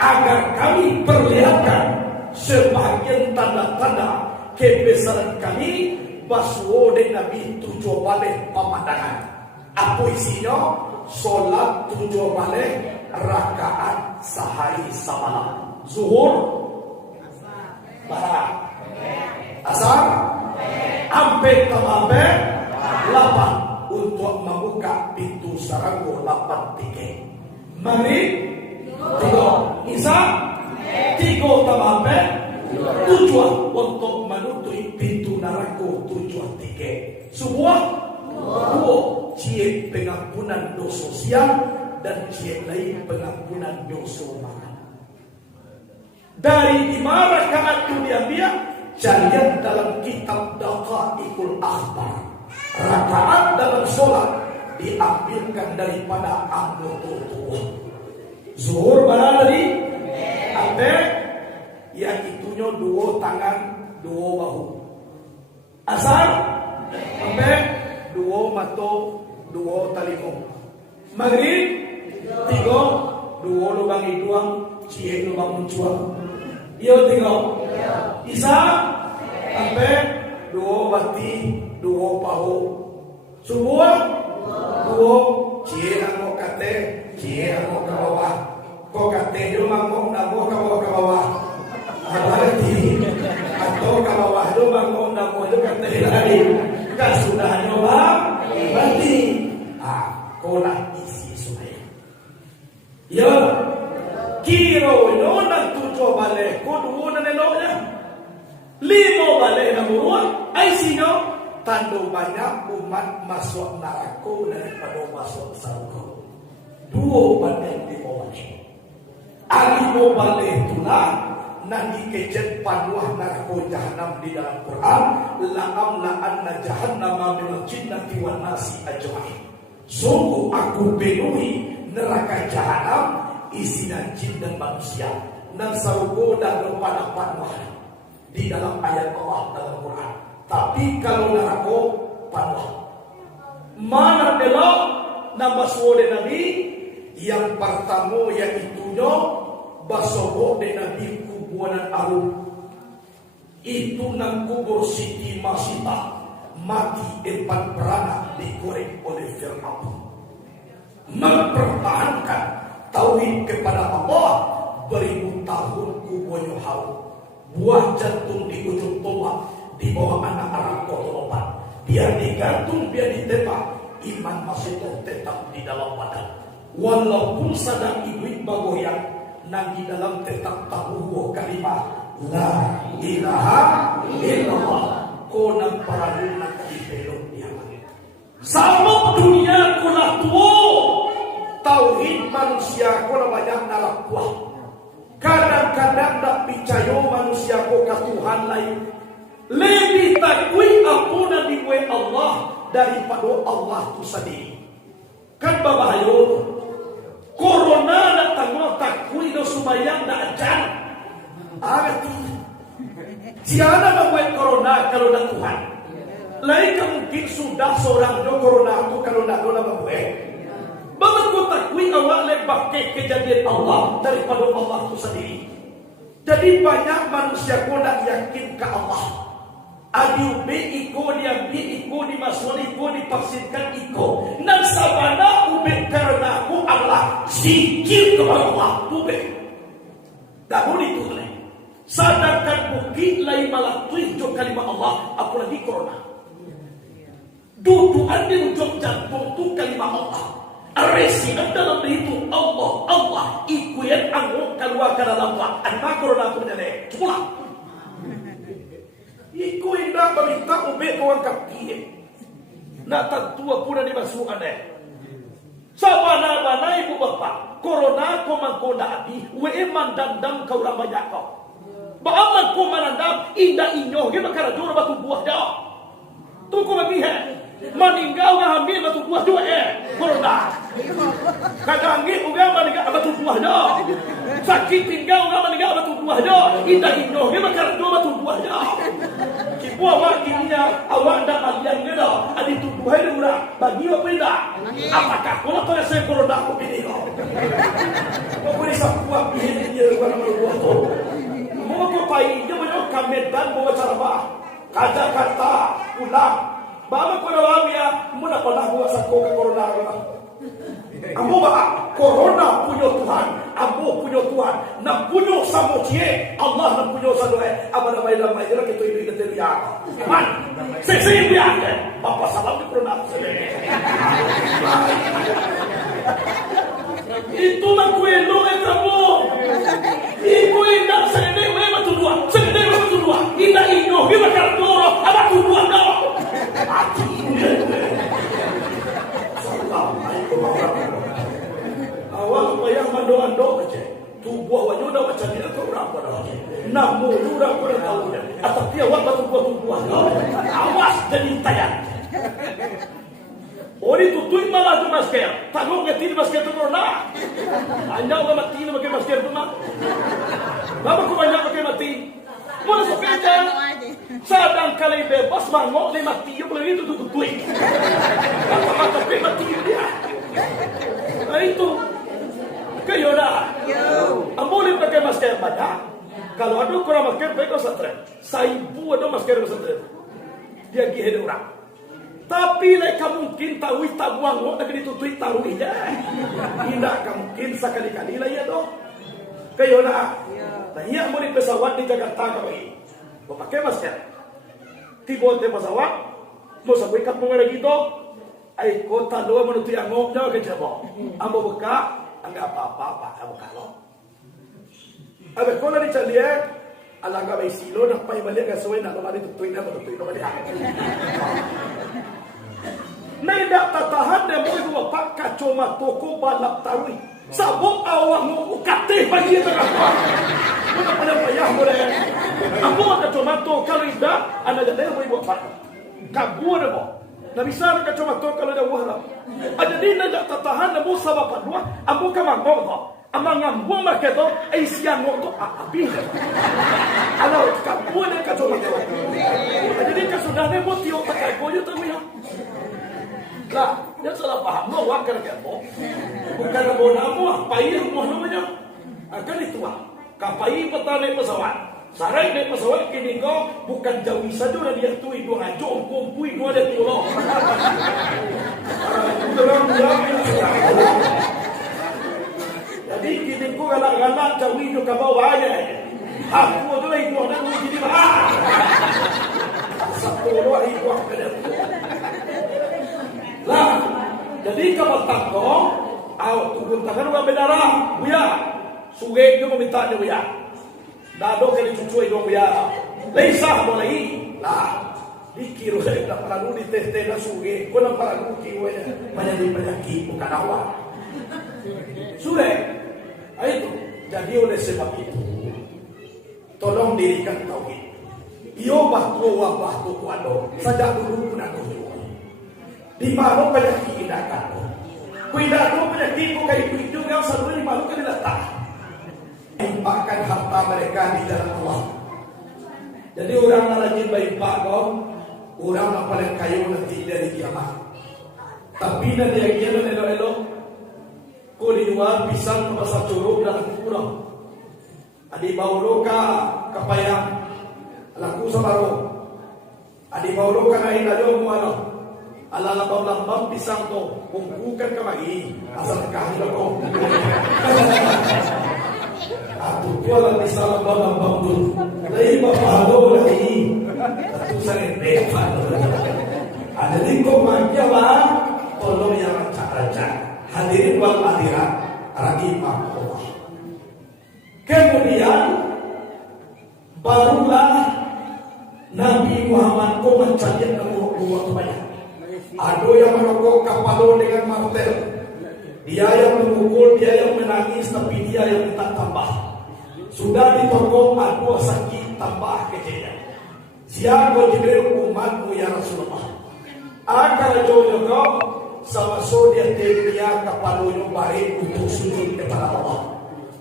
agar kami perlihatkan sebagian tanda-tanda kebesaran kami. Baswode Nabi 7 balik pemandangan. Apa isinya? Solat 7 balik rakaat sehari semalam. Zuhur, asar, ampe tamampe 8 untuk membuka pintu saranggo 8 tiga. Maghrib 3, Isya 3 tamampe 7 untuk menutup pintu neraka 7 tiga. Sebuah 2 cie pengampunan dosa siang dan cie lain pengampunan dosa malam. Dari 5 rakaat itu diambil jalian dalam kitab Daqaiqul Akhbar. Rakaat dalam solat diambilkan daripada anggota tubuh. Zuhur mana tadi? Ampe yang itunya 2 tangan 2 bahu. Asar ampe 2 mata 2 telinga. Maghrib 3 2 lubang hidung, cie lubang mencuang. Iya 3. Isya sampai 2 bati 2 pahu. Subuh 2 cie angok kate, cie angok ke bawah. Kok kate yo mangkok namo ke bawah. Berarti atau ke bawah yo mangkok namo yo kate lain. Kan sudah nyoba berarti kolah isi sungai. Ya kiro yo nang 7 balik ko 2 na neloknya 5 balik na buruan ay sino tando banyak umat masuk neraka daripada masuk surga. 2 balik 5 balik. Ali 5 balik itulah nang dikejet panuah neraka jahanam di dalam Quran, la'am la'anna jahannama minal jinnati wan nasi ajma'in. Sungguh aku penuhi neraka jahanam isinya jin dan manusia. Dan sarugo dan pada panuah di dalam ayat Allah dalam Quran. Tapi kalau neraka panuah mana belok nambah suara Nabi Yang pertama yaitunya basogo de Nabi kubuanan arum. Itu nang kubur Siti Masita mati 4 beranak digoreng oleh Fir'aun. Mempertahankan tauhid kepada Allah beribu tahun kubuannya harum. Buah jantung di ujung tombak di bawah anak Arab kotoran. Biar digantung, biar ditembak, iman masih tetap di dalam badan. Walaupun sadang ibu bagoyang, nang di dalam tetap tahu kalimat la ilaha illallah. Konang para lunak di belok dia. Sama dunia kula tuo. Tauhid manusia kula banyak nalak kuah. Kadang-kadang tak percaya manusia ke Tuhan lain. Lebih takui ampuna diwe Allah daripada Allah itu sendiri. Kan bahaya. Corona datang takui do sumayang dak ajan. Arti. Siapa membuat corona kalau dak Tuhan? Lain mungkin sudah seorang do corona itu kalau dak do membuat. Bagaimana takui awak lebih ke kejadian Allah daripada Allah itu sendiri. Jadi banyak manusia tidak yakin ke Allah. Adiu be iko dia bi iko dimasukkan iko dipaksinkan iko. Nan sabana ube karena aku Allah sikit kepada Allah ube. Dan itu lagi. Sadarkan bukit lain malah tujuh kalimat Allah apalagi corona. Duduan di ujung jantung tu kalimat Allah. Aresian dalam itu Allah iku yang anggo keluar ke dalam wa anma corona tu menjadi cukup. Iku indah meminta ube kawan kaki. Nak tentu pun ada masuk ane. Sabana ibu bapa corona ko mangkoda abi we mandandam kau ramanya kau. Baaman ko manandam indah inyo ge makara jora batu buah dah. Tu ko lagi he. Maninggal nga hamil batu buah dua corona. Kadangi uga maninggal batu buah dah. Sakit tinggal uga maninggal batu buah dah. Indah inyo ge makara jora batu buah dah. Kipua wakinya awak dah alian ngeda adi tubuh dura bagi apa indah. Apakah kalau tu saya corona ko bini ko. Ko boleh sapua bini dia wana buah tu. Mau ko pai dia banyak kamedan bawa caraba. Kata-kata ulang. Bama ko na ya muna pala buwa sa ko corona ko. Ambo ba corona punyo Tuhan, ambo punyo Tuhan, na punyo sa motie, Allah na punyo sa doe. Aba na may lamay dira kito ibig na teriya. Iman. Sesi biya. Papa salam di corona sa itu man kuelo e trabo. Iku inda sene we matudua. Sene we matudua. Inda inyo hiba kartoro aba tudua no. Ati. Awak bayang mando-ando aja. Tubuh wanyuda macam ni atau berapa dah. Namu yura ko na tahu dia. Atau dia awak batu tubuh. Awas jadi tayang. Ori tutui malah tu masker. Tahu ngerti masker tu corona. Anda udah mati nak pakai masker tu mah. Bapa ko banyak pakai mati. Mau sepeda. Sadang kali bebas mangok le mati yo boleh itu tutui. Apa pakai mati dia. Itu kayo dah. Boleh pakai masker banyak. Kalau ada kurang masker pakai santren. Saibu ada masker santren. Dia gih orang. Tapi mereka mungkin tahu tabuang mau nak ditutui tahu je. Tidak mungkin sekali-kali lah ya doh. Kayo na. Nah iya mau di pesawat di Jakarta kau ini. Mau pakai masker. Tiba di pesawat. Mau sampai kat mengenai gitu. Ay kota doa menutu yang ngok jauh ke jabo. Ambo buka. Enggak apa-apa kamu kalau. Abe kola di calia. Alangga bay silo nak pay balik ka suway na tumari tutui na balik. Nenda tatahan de moy dua pak kacoma toko balap tarui. Sabok awang mo ukate bagi ito ka. Muna pala payah mo le. Ambo kacoma to kalau ida ana jadel moy buat pak. Kabu na mo. Na bisa na kacoma to kalau da wahra. Ada din na tatahan de mo sabab dua ambo ka manggo. Amang ngambung maketo ay siang mo to abi. Ano kabu na kacoma to. Ada din kasudane mo tiyo takay ko yo to ya. Lah, dia salah paham lo wakar ke mo. Bukan namo pai mo namanya. Akan itu kapai peta naik pesawat. Sarai naik pesawat kini kau bukan jauh saja dah dia tu itu ajo kumpui dua dia tu loh. Jadi kini kau galak-galak jauh itu ke bawah aja. Aku tu lagi kau nak jadi bah. Satu dua itu aku dah. Lah, jadi kalau tak kau, turun tangan orang berdarah, buya, suge itu meminta dia buya. Dado kali cucu itu buya, leisah boleh, lah, dikira tak perlu dites na suge, kau nak perlu kiwanya, penyakit bukan awak. Sudah, itu. Jadi oleh sebab itu, tolong dirikan tauhid. Iyo bahtu kuado, sajak dulu pun aku. Di mana penyakit tindakan? Kuidado penyakit kau kayak itu yang selalu di mana kau diletak. Impakkan harta mereka di jalan Allah. Jadi orang yang rajin berimpak kau, orang yang paling kaya nanti dari kiamat. Tapi nanti yang dia elok-elok, kau dijual pisang ke pasar curug dan kurang. Adi bau loka kapayang, laku sabaro. Adi bau loka naik ajo mualo. Ala lambang pisang to, bukan kemari, asal kahit ako. Aku kuala bisa lambang tu, lagi bapado lagi, tu sering lepas. Ada lingkup magia lah, tolong yang raja, hadirin wal hadirat, rahimahullah. Kemudian barulah Nabi Muhammad kau mencari dua banyak. Ada yang merokok kapalo dengan martel. Dia yang memukul, dia yang menangis, tapi dia yang minta tambah. Sudah ditokok, aku sakit tambah kejadian. Siapa Jibril umatmu ya Rasulullah. Agar jodoh kau sama dia dunia kapalo yang baik untuk sujud kepada Allah.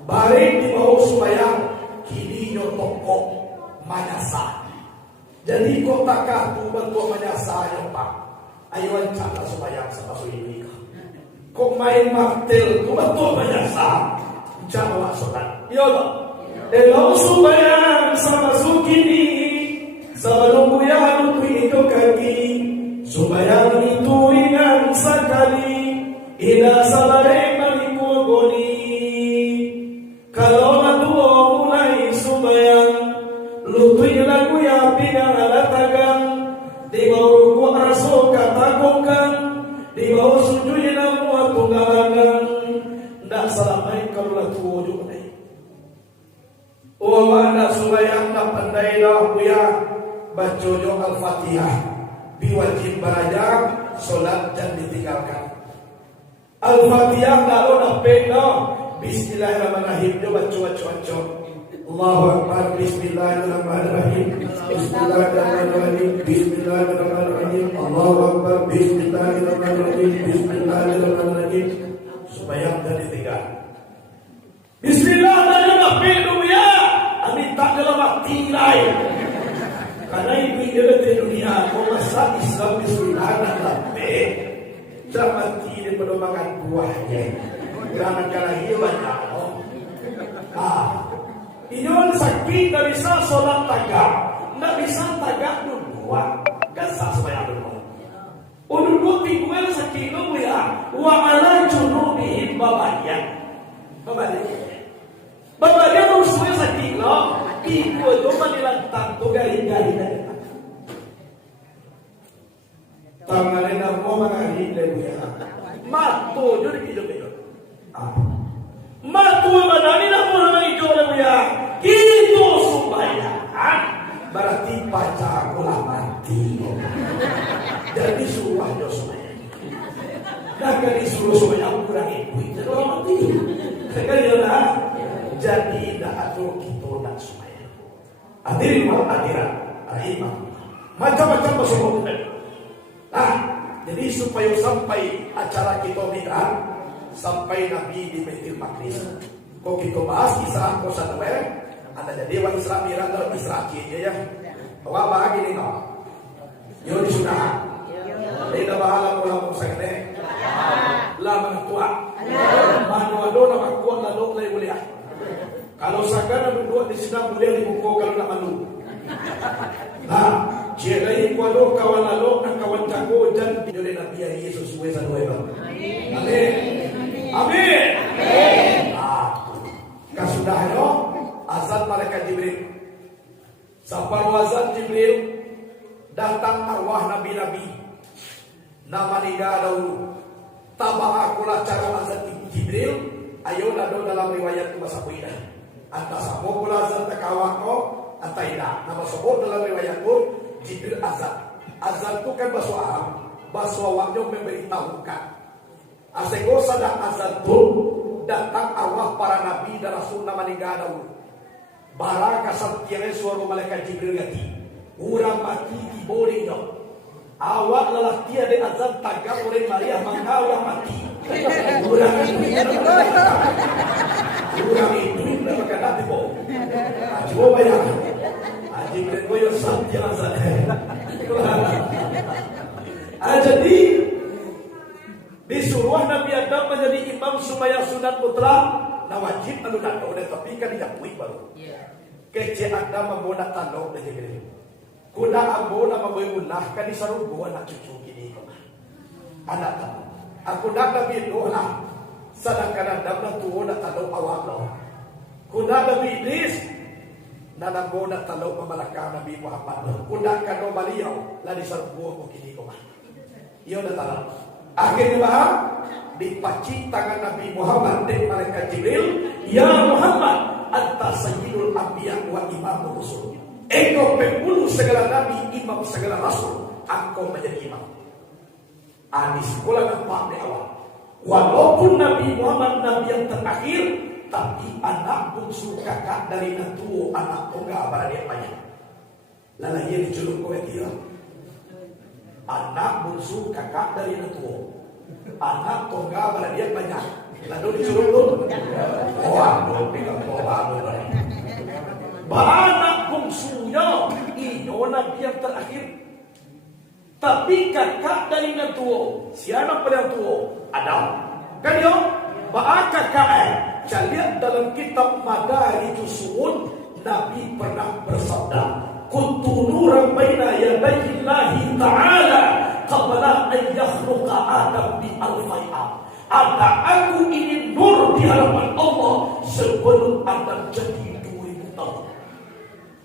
Baik di bawah sembahyang, kini yo tokok manyasa. Jadi kau takah tu bentuk manyasa yang pak. Ayuan cara sembahyang sama ini. Kok main martel, kok betul menyasar. Jawab solat. Ya Allah. Elok sembahyang sama sukini. Sebelum buya lupi itu kaki. Sembahyang itu ringan sekali. Ina sabare malikugoni. Kalau natuo mulai sembahyang. Lupi lagu ya pinang alatagang. Di bawah ruku arso katakokan, di bawah sujud namu tunggalangan. Ndak salamai kalau lah tujuh ni. Oh mana subayang nak pandai dah buya baca jo al-Fatihah. Biwajib beraja solat dan ditinggalkan. Al-Fatihah lalu nak pena. Bismillahirrahmanirrahim. Jo baca. Allahu Akbar. Bismillahirrahmanirrahim. Bismillahirrahmanirrahim. Bismillahirrahmanirrahim. Allahu Akbar. Bismillahirrahmanirrahim. Bismillahirrahmanirrahim. Supaya dari tiga. Bismillah dan maafkan ya. Amin tak dalam mati lain. Karena itu dia di dunia. Kau masa Islam Bismillah dan lapik. Jangan mati di pedomangan buahnya. Jangan kalah ia banyak. Inyol sakit tak bisa solat tagak, tak bisa tagak dua, gasah supaya dua. Dua tinggal sakit lu ya, wa ala junubihim babaya. Musuhnya sakit lo, ibu itu menilantang tu garing-garing. Tangannya nak mau mengalir le ya, matu jadi hidup. Matu badani nak mau mengalir le ya. Itu sembahyang berarti baca gula mati. Jadi suruh aja sembahyang. Dan kali suruh sembahyang kurang ikut jadi orang mati. Sekali lah. Jadi tidak ada kita nak sembahyang. Hadirin wal hadirat rahimah. Macam-macam bersebutan. Jadi supaya sampai acara kita bid'ah sampai Nabi di Baitul Maqdis. Kok kita bahas kisah kosan ada jadi orang Isra Mi'raj atau Isra ya. Awak bahagi ni no. Yo di sunnah. Ini dah bahala pulang musang ni. Lah mentua. Mano nama kuat lalu lay mulia. Kalau sagana duduk di sini mulia di buku kalau nak malu. Nah, jirai kuado kawan lalu nak kawan jago dan oleh Nabi Yesus weza nueva. Amin. Amin. Kasudahnya azan malaikat Jibril. Saparu azan Jibril datang arwah nabi-nabi. Nama niga dahulu. Tabah akulah cara azan Jibril. Ayo nado dalam riwayat bahasa Buddha. Anta samo pula azan takawako ataida. Nama sebut dalam riwayat pun Jibril azan. Azan itu kan bahasa Arab. Bahasa waktu memberitahukan. Asego sadang azan pun datang arwah para nabi dan rasul nama niga dahulu. Barang kasat kira suara malaikat Jibril gati. Urang mati di borinya. Awak lelah tiada azan tagap oleh Maria mengawak mati. Urang itu tidak makan hati boh. Coba bayangkan. Jibril koyo santi azan. Jadi disuruh Nabi Adam menjadi imam supaya sunat mutlak. Nah wajib anu nado dan tapi kan diakui baru. Kece Adam membuat tandong dan Jibril. Kuda ambo nama beunah kan disarubu anak cucu gini kok. Anak kamu. Aku nak Nabi Nuh lah. Sedangkan Adam nak tuh nak tandong awak lo. Kuda Nabi Idris. Nanambo nak tandong pemalakah Nabi Muhammad. Kuda kado beliau lah disarubu kok gini kok. Ia dah tandong. Akhirnya bahar dipaci tangan Nabi Muhammad dan malaikat Jibril. Ya Muhammad, anta sayyidul anbiya wa imamur rusul. Engkau pembunuh segala nabi, imam segala rasul. Engkau menjadi imam. Di sekolah nampak di awal. Walaupun Nabi Muhammad nabi yang terakhir, tapi anak bungsu kakak dari nantu anak tunggal pada dia banyak. Lalu ia diceluk kowe dia. Anak bungsu kakak dari nantu. Anak tunggal pada dia banyak. Lalu diceluk tu. Oh, aduh, pegang bola. Anak bungsunya Ino nabi yang terakhir. Tapi kakak dari yang tua. Siapa pada yang tua? Adam. Kan yo? Ba'a kakak saya lihat dalam kitab Madarijus Su'ud, Nabi pernah bersabda, kuntu nuran baina yadayillahi ta'ala qabla an yakhluqa Adam bi alfai'am. Ada aku ini nur di hadapan Allah sebelum Adam jadi 2000 tahun.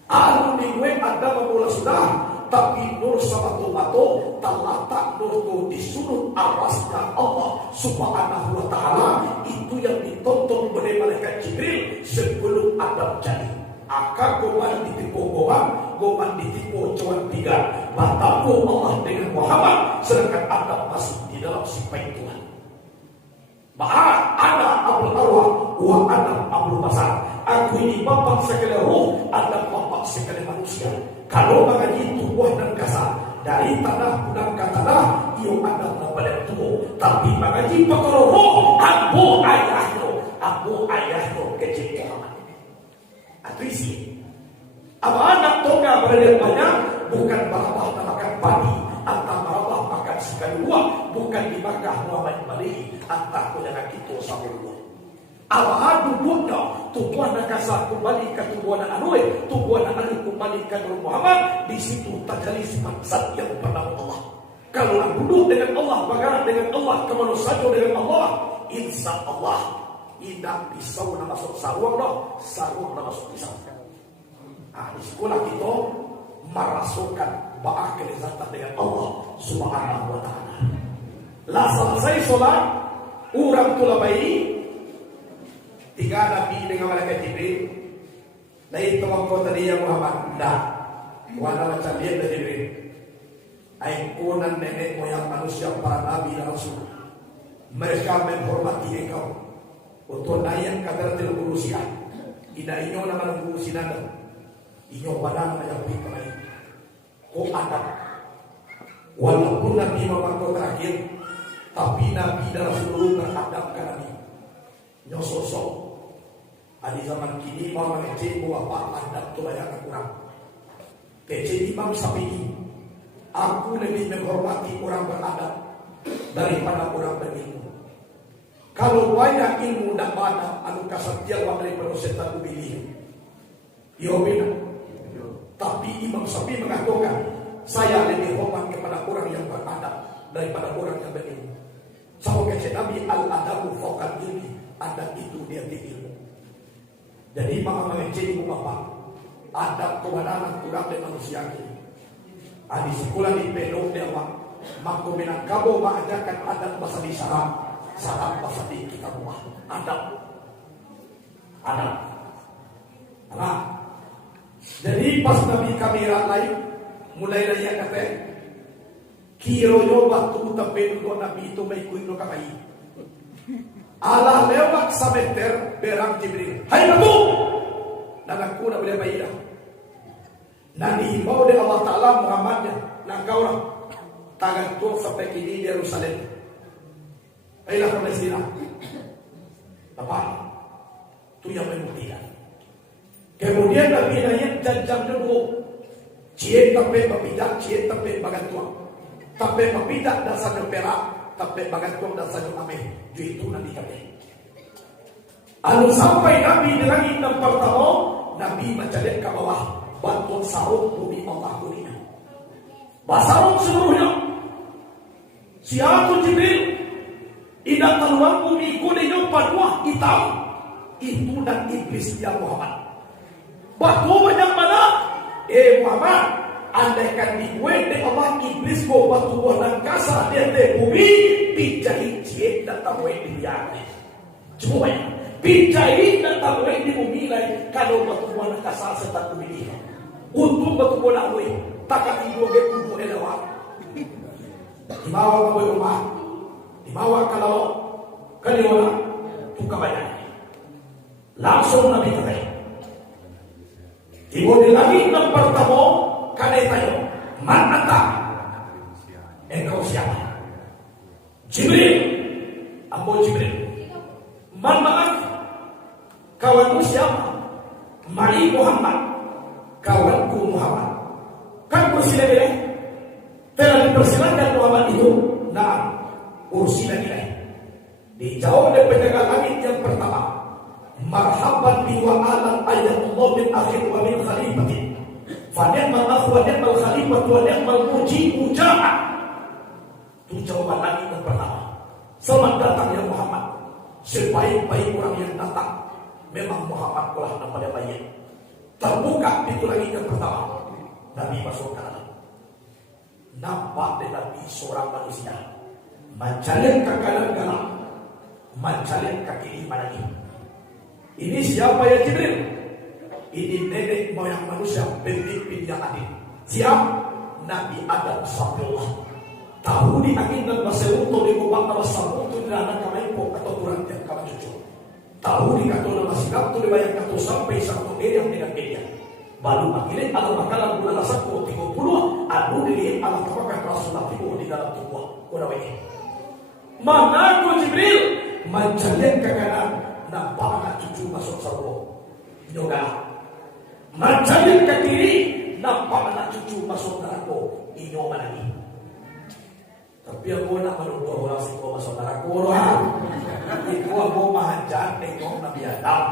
Anu mingwe ada memula sudah, tapi nur sama tomato tak nur tu disuruh arasnya Allah subhanahu wa ta'ala. Itu yang ditonton oleh malaikat Jibril sebelum Adam jadi. Akak goman ditipu goman ditipu cuan tiga. Batapu Allah dengan Muhammad, sedangkan Adam masih di dalam sifat Tuhan. Maka ana abul arwah wa Adam abul basar. Aku ini bapak segala roh, Adam bapak segala manusia. Kalau mengaji tubuh dan kasar dari tanah pulang ke tanah, ia Adam pada tubuh. Tapi mengaji perkara roh, abu ayahnya kecil Muhammad. Itu isi. Apa anak tongga berada banyak, bukan bapak makan padi, atau bapak makan sekali buah, bukan di Makkah Muhammad Mali, atau jangan kita sampai buah. Apa duduknya tubuh anak kasar kembali ke tubuh anak anui, tubuh anak anui kembali ke Nur Muhammad. Di situ terjadi sifat zat yang bernama Allah. Kalau duduk dengan Allah, bergerak dengan Allah, kemana saja dengan Allah, insya Allah tidak pisau nak masuk sarung nak masuk pisau. Di sekolah kita merasukkan ba'ah kelezatan dengan Allah subhanahu wa ta'ala. Lah selesai solat, orang tu labai tiga nabi dengan malaikat Jibril. Nah itu waktu tadi yang Muhammad dah warna macam dia dari Jibril. Ikonan nenek moyang manusia para nabi dan rasul. Mereka menghormati engkau. Untuk naik kadaratil urusiah. Ida inyo nama ng urusinada. Inyo badan yang lebih lain. Kau ada. Walaupun nabi Muhammad terakhir, tapi nabi dan rasul beradab ke nabi. Inyo sosok. Di zaman kini orang kecil bapak adab tu banyak kurang. Kecil Imam Syafi'i, aku lebih menghormati orang beradab daripada orang berilmu. Kalau banyak ilmu dan mana anu kasatian wa daripada setan umilih. Yo bina. Tapi Imam Syafi'i mengatakan, saya lebih hormat kepada orang yang beradab daripada orang yang berilmu. Sama kata Nabi, al-adabu fawqal ilmi, adab itu dia ilmu. Jadi maka mengecil ibu bapa, adab kebenaran kurang dari manusia ini. Di sekolah di pelok dia maka minangkabo mengajarkan adab bahasa di syarat bahasa di kitab rumah. Adab. Nah, jadi pas Nabi kamera lain mulai dari yang kata kiro yo batu tapi do Nabi itu mai kuino kakai ala lewat sameter berang Jibril hai batu dan aku nak boleh bayar Nabi mau de Allah Taala Muhammadnya nak kau orang tangan tu sampai kini di Yerusalem ailah Palestina apa tu yang membuktikan. Kemudian Nabi Naib jam dulu cie tapi papidak, cie tapi bagantuang, tapi papidak dan satu perak, tapi bagantuang dan satu ameh. Itu Nabi kami. Lalu sampai Nabi di langit yang pertama, Nabi mencari ke bawah, bantuan sarung bumi Allah dunia. Basarung seluruhnya. Siapa Jibril? Ida keluar bumi kuning padua hitam. Itu dan iblis yang Muhammad. Batu banyak mana? Muhammad, andaikan diwede Allah iblis go batu buah kasa dia te bumi pijai cie datang wede dia. Cuma ya, pijai datang wede bumi lain kalau batu buah kasa setak bumi dia. Untung batu buah we takat ibu ge kudu elawa. Dibawa ke rumah, dibawa kalau kaliwana tuka banyak. Langsung Nabi kata Ibu di langit yang pertama kane tayo man anta engkau siapa? Jibril. Ambo Jibril. Man ma'ak kawanmu siapa? Mari Muhammad kawanku Muhammad. Kan ursila nilai telah dipersilakan Muhammad itu. Nah ursila nilai dijawab oleh penjaga langit yang pertama, marhaban bi wa alam ayatullah bin akhir wa min khalifati fa ni'mal akhu wa ni'mal khalifatu wa ni'mal mujibu ja'a. Itu jawaban lagi yang pertama. Selamat datang ya Muhammad, sebaik-baik orang yang datang memang Muhammad telah pada baik. Terbuka pintu lagi yang pertama, Nabi masuk ke dalam. Nampak dari Nabi seorang manusia menjalin ke kanan-kanan, menjalin ke kiri lagi. Ini siapa ya Jibril? Ini nenek moyang manusia, pemimpin yang adil. Siap? Nabi Adam Sabillah. Tahu di angin dan maseruto di kubang nama sabutu di anak kamaimpo atau turang yang kama cucu. Tahu di kato nama sikap tu di bayang kato sampai satu yang dengan media. Baru akhirnya alam makanan bulan lasaku 30 anu dilihat alam terbakar Rasulullah di dalam tubuh. Kurang ini. Mana tu Jibril? Menjadikan ke kanan. Nampak anak cucu masuk surga. Yoga. Menjadikan ke kiri. Nampak anak cucu masuk neraka. Inyo lagi. Tapi aku nak menunggu orang sih kau masuk neraka orang. Itu aku mahajan tengok Nabi Adam.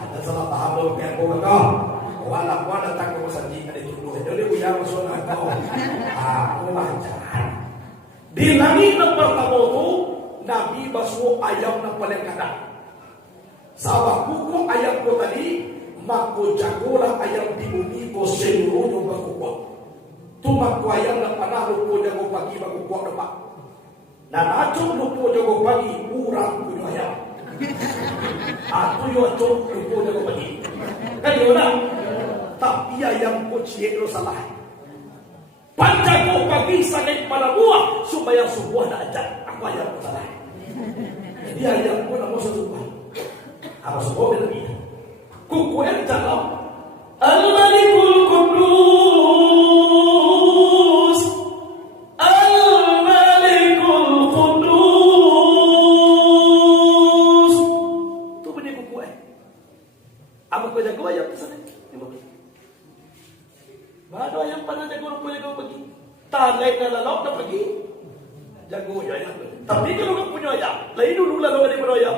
Ada salah paham loh kayak aku kata. Walau datang ke masjid ada tuduh. Jadi aku yang masuk neraka. Aku mahajan. Di langit yang pertama itu Nabi basuh ayam yang paling kadang. Sabah kuku ayam ko tadi, mako jagolah ayam di bumi ko seluruhnya berkukuh. Tumak ko ayam na panah lupo jago pagi berkukuh depan. Dan acung lupo jago pagi urang punya ayam. Atu yo acung lupo jago pagi. Kan yona, tapi ayam ko cie lo salah. Panjago pagi sangat pada buah supaya sebuah nak ajak. Aku ayam ko salah. Jadi ayam ko nak masuk sebuah. Harus boleh lebih. Kukuer dalam Al-Malikul Qudus, Al-Malikul Qudus. Tu benih kukuer. Apa kau jago ayam di sana? Mana ayam pada jago pergi? Tanai dan lalok dah pergi. Jago ayam. Tapi kalau kau punya ayam, lain dulu lalu ada punya ayam.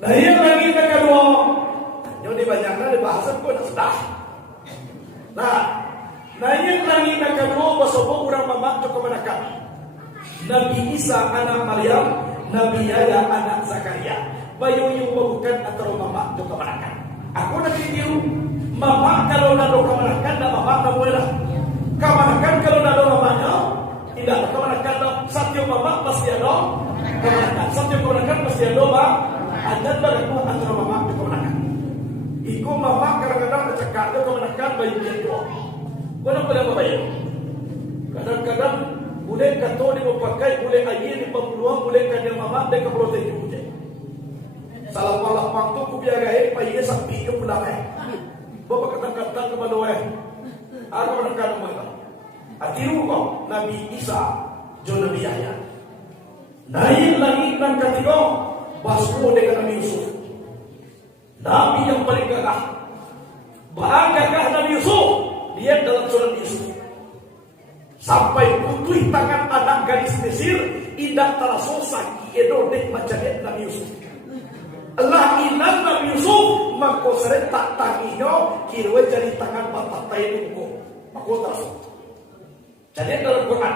Nah yang lagi yang kedua, yang banyaknya dibahas pun sudah. Nah yang lagi yang kedua bahwa orang mamak itu kemenakan. Nabi Isa anak Maryam, Nabi Yahya anak Zakaria. Bayu yang bukan antara mamak itu kemenakan. Aku nak tiru mamak kalau nak kemenakan, nak mamak tak boleh. Kemenakan kalau nak mamaknya tidak kemenakan. Satu mamak pasti ada kemenakan. Satu kemenakan pasti ada mak. Ada berlaku antara mamak itu kemenakan. Iku mamak kadang-kadang bercakap itu kemenakan bayi dia tua. Mana boleh membayar? Kadang-kadang boleh kata dia memakai, boleh air di pemeluang, boleh kanya mamak dia ke protein juga. Salah malah waktu ku biar air payah sampai ke pulang bapak kata-kata kepada aku menekan mereka. Atiru kau Nabi Isa, jo Nabi Yahya. Naik lagi dan ketiga, basmu dengan Nabi Yusuf. Nabi yang paling gagah. Bahkan gagah Nabi Yusuf, dia dalam surat Yusuf. Sampai putih tangan anak gadis Mesir, indah terasosa kiedo dek macamnya Nabi Yusuf. Allah inang Nabi Yusuf, maka seret tak tanginya, kira jadi tangan bapak tayi buku. Maka terasosa. Jadi dalam Quran,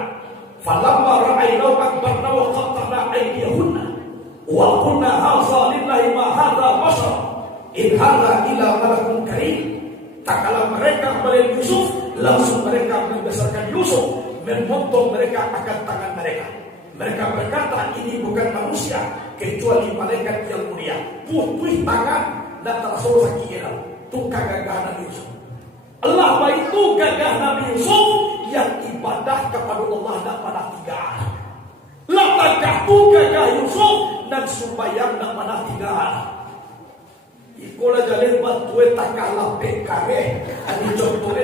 falamma ra'ayna akbarna wa qatta'na aydiyahunna wa qulna hadza lillahi ma hadza bashar in hadza illa malakun karim. Tak kala mereka melihat Yusuf, langsung mereka membesarkan Yusuf, memotong mereka akan tangan mereka. Mereka berkata ini bukan manusia kecuali malaikat yang mulia. Putih tangan dan terasa kira. Itu gagah Nabi Yusuf. Allah itu gagah Nabi Yusuf yang ibadah kepada Allah dan pada tiga. Lapakah tu gagah Yusuf dan sembahyang dan pada tiga. Ikola jalin batuwe takah lapek kare. Ani contohnya